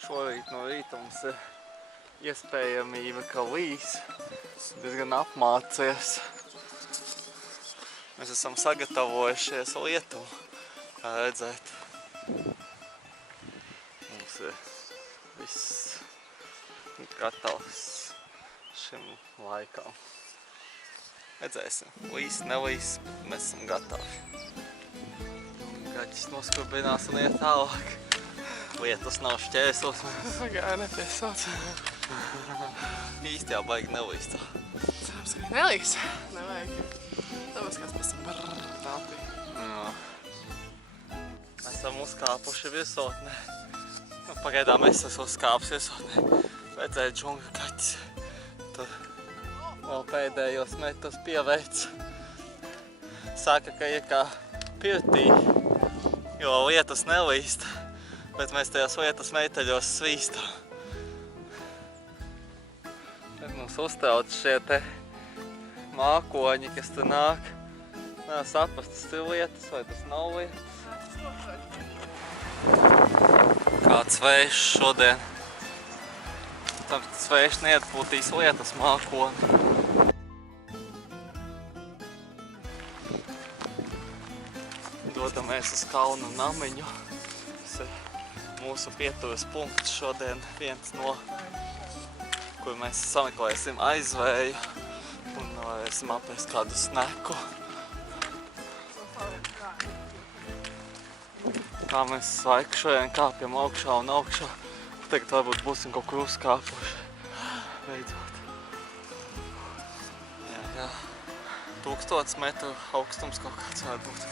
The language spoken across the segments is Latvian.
Šorīt no rīta mums ir iespējamība, ka līs diezgan apmācies. Mēs esam sagatavojušies lietu, kā redzēt. Mums ir viss gatavs šim laikam. Redzēsim, līs, nelīs, bet mēs esam gatavi. Gaķis noskubinās un iet tālāk. Lietas nav šķērslis. Gāja nepiesauc. Īsti jau baigi nelīst. Nelīst. Nevajag. Tāpēc kāds pēc brrrtāpī. Esam uzkāpuši virsotnē. Pagaidām es esmu uzkāpus virsotnē. Redzēju džungļu kaķis. Tur vēl pēdējos metrus pieveic. Saka, ka ir kā pirtī, jo lietas nelīst. Bet mēs tajās lietas meitaļos svīstam. Tad mums uztrauc šie te mākoņi, kas tur nāk. Nā, saprast, tas ir lietas vai tas nav lietas. Kāds vējš šodien. Tas vējš neatpūtīs lietas mākoni. Dodamies uz kalnu namiņu. Mūsu pietuves punkts šodien viens no, kur mēs sameklēsim aizvēju un varēsim apēst kādu sneku. Kā mēs laiku šodien kāpjam augšā un augšā, tagad varbūt būsim kaut kur uzkāpuši. Beidzot. Jā. 1000 metru augstums kaut kāds var būt.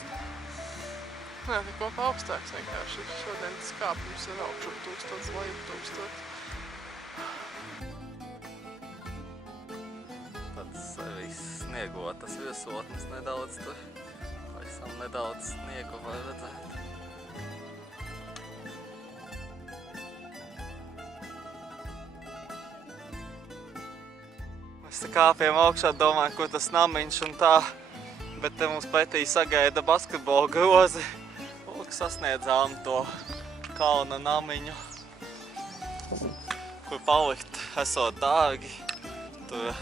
Nē, tikko augstāks vienkārši. Šodien tas kāpums ir augšu 1000 vai 1000. Tāds viss sniegotas virsotnes nedaudz tur. Pavisam nedaudz sniegu var redzēt. Mēs te kāpjam augšā, domājam, kur tas namiņš un tā. Bet te mums pretī sagaida basketbola grozi. Sasniedzām to kalna namiņu, kur palikt esot dārgi. Tur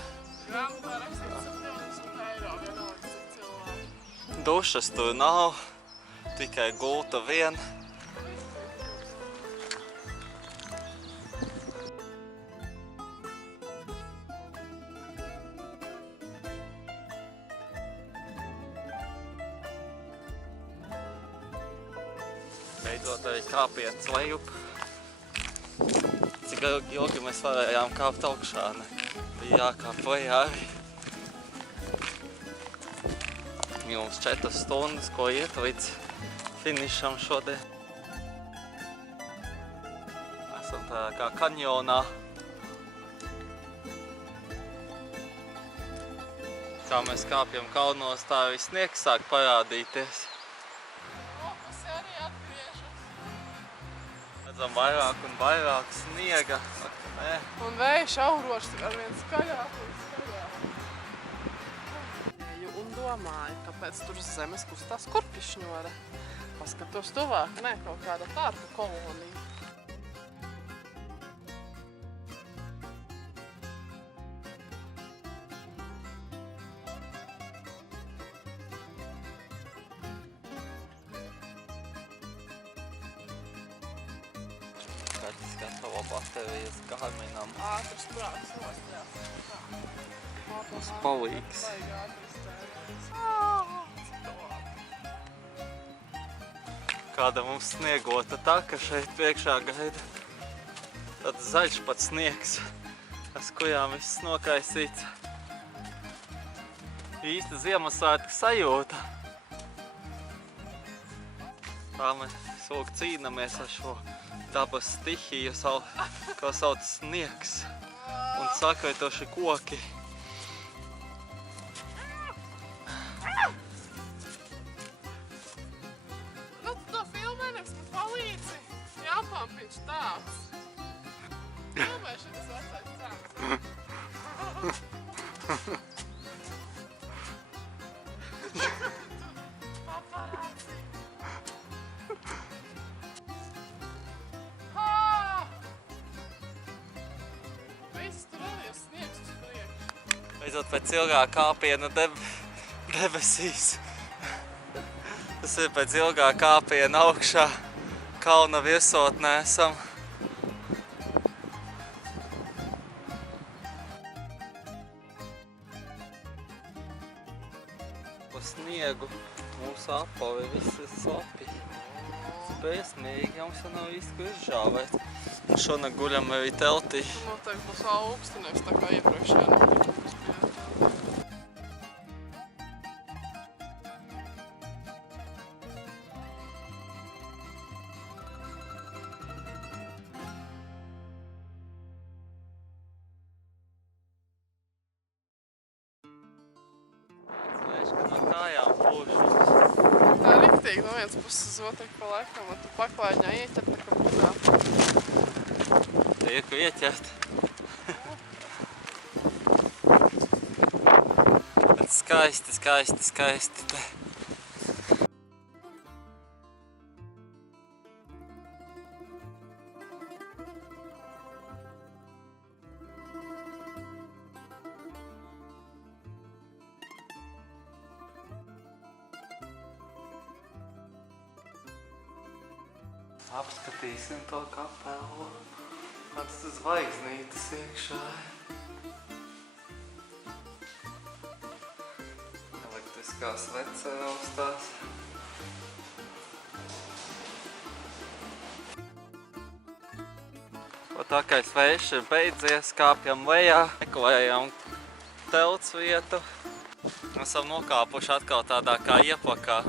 Grāmatā rakstīts 70 eiro vienalga cik cilvēki. dušas tur nav, tikai gulta vien. Beidzot arī kāpiens lejup. Cik ilgi mēs varējām kāpt augšā, ne? Bija jākāp lejā arī. Jums 4 stundas, ko iet līdz finišam šodien. Esam tā kā kanjonā. Kā mēs kāpjam kalnos, tā arī sniegs sāk parādīties. Redzam vairāk un vairāk sniega. Un vējš aurošs ar vien skaļāk un skaļāk. Un domāju, kāpēc tur zemes kustās kurpišņore. Paskatos tuvāk, ne, kaut kāda tārka kolonija. Kaķis gatavo baterijas Garminam. Ātrs prāks nostrās. Tas palīgs. Kāda mums sniegota taka šeit priekšā gaida. Tāds zaļš pats sniegs, ar kujām viss nokaisīts. Īsta Ziemassvētku sajūta. Tā mēs cīnamies ar šo dabas stihiju, ko sauc sniegs un sakritoši koki. Nu, tu to filmēnieks man palīdzi. Jāpampiņš tāds. Filmēšanas vecais cēms. Paparāci. beidzot pēc ilgā kāpiena debesīs. Tas ir pēc ilgā kāpiena augšā kalna virsotnē esam. Pa sniegu mūsu apavi viss ir slapi. Briesmīgi, mums jau nav īsti ko izžāvēt. Šonakt guļam arī teltī. Noteikti būs augsti, nevis tā kā iepriekšējā notikuma, kas bija. Vējš, ka no kājām pūš. Tā ir riktīgi no vienas puses uz otru pa laikam, un tu paklājiņā ieķer tā kā budā. Te ir ko ieķert. Bet skaisti te. Apskatīsim to kapelu. Tāds zvaigznītes iekšā. Elektriskās veceļaustās. Tākais vējš ir beidzies, kāpjam lejā, meklējam telts vietu. Esam nokāpuši atkal tādā kā iepakā.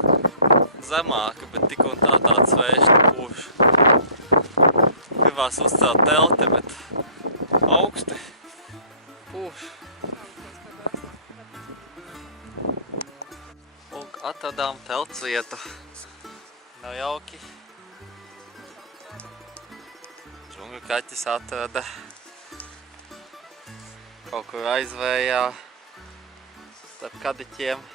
Zemāka, bet tik un tā tāds vējš pūš. Gribās uzcelt telti, bet augsti pūš. Lūk, atradām telts vietu. Nav jauki. Džungļu kaķis atrada kaut kur aizvējā starp kadiķiem.